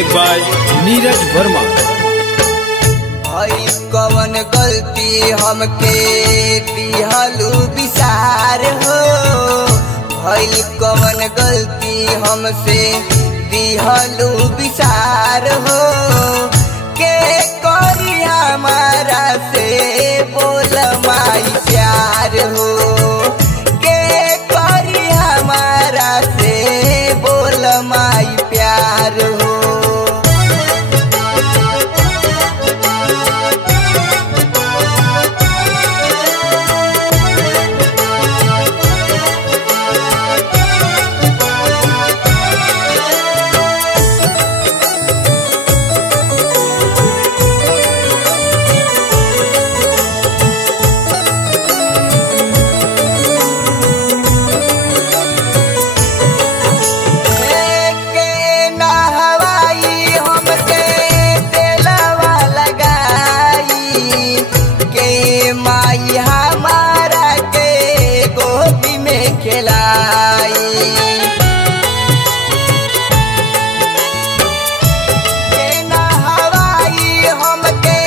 Music by Neeraj Verma. भाई कवन गलती हमके दिहलू विसार हो, भाई कवन गलती हमसे दिहलू विसार हो, के करी हमारा से बोल माई प्यार हो, के करी हमारा से बोल माई प्यार हो। माई हमारा के गोदी में खिलाई, के नहवाई हमके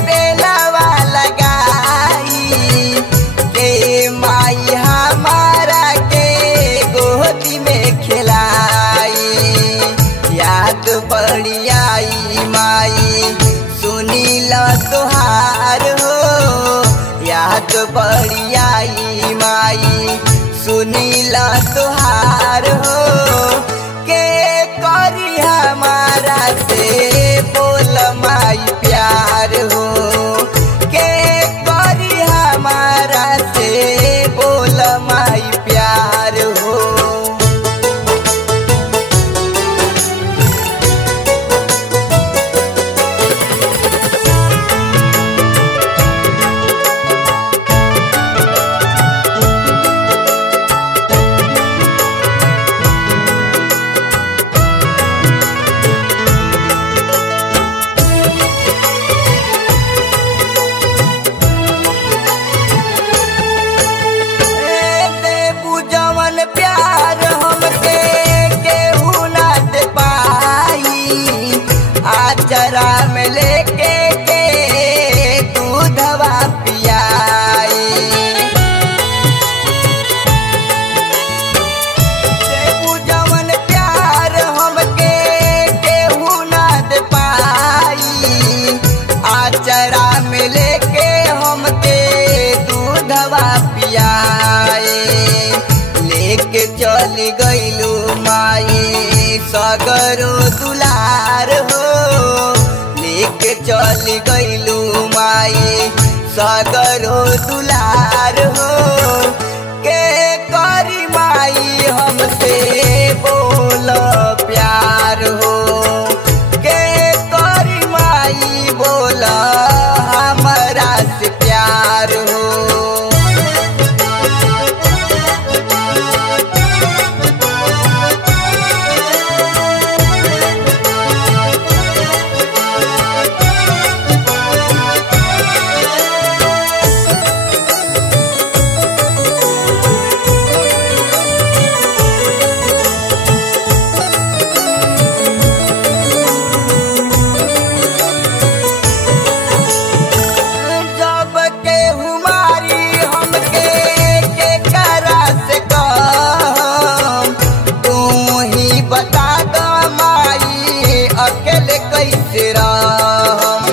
तेलवा लगाई, के माई हमारा के गोदी में खिलाई। याद बड़ी आई माई सुनीला तोहार हो, याद बड़ी आई माई सुनीला तोहार हो, के करी हमारा से बोल माई प्यार हो, के करी हमारा से बोल माई प्यार हो। प्यार हमके केहू ना दे पाई, आचरा में लेके के दूधवा पियाई, जवन प्यार हमके केहू ना दे पाई, आचरा में लेके हमके दूधवा पियाई। लेके चली गईलू माई सगरो दुलार हो, लेके चली गईलू माई सगरो दुलार हो, के करी माई हमसे बोल प्यार हो, के करी माई बोल हमारा से प्यार हो। अकेले कैसे रहम,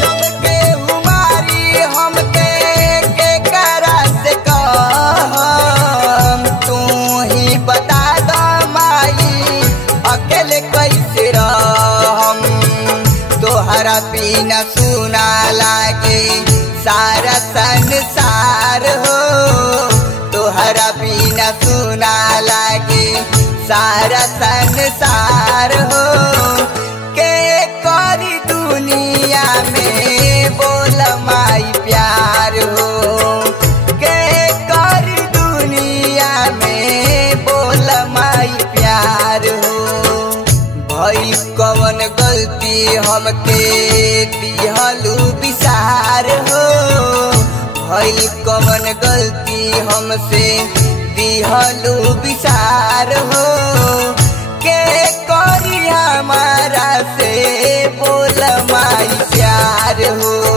जब केहू मारी हमके के करा से कहम, तू ही बता द माई अकेले कैसे रहम। तोहरा बिना सुना लागे सारा संसार हो, तोहरा बिना सुना लागे सारा संसार हो, के करी दुनिया में बोल माई प्यार हो, के करी दुनिया में बोल माई प्यार हो। भाई कवन गलती हमके दिहलू विसार हो, भइल कवन गलती हमसे दिहलू विसार हो के करी हमारा से बोल माई प्यार हो।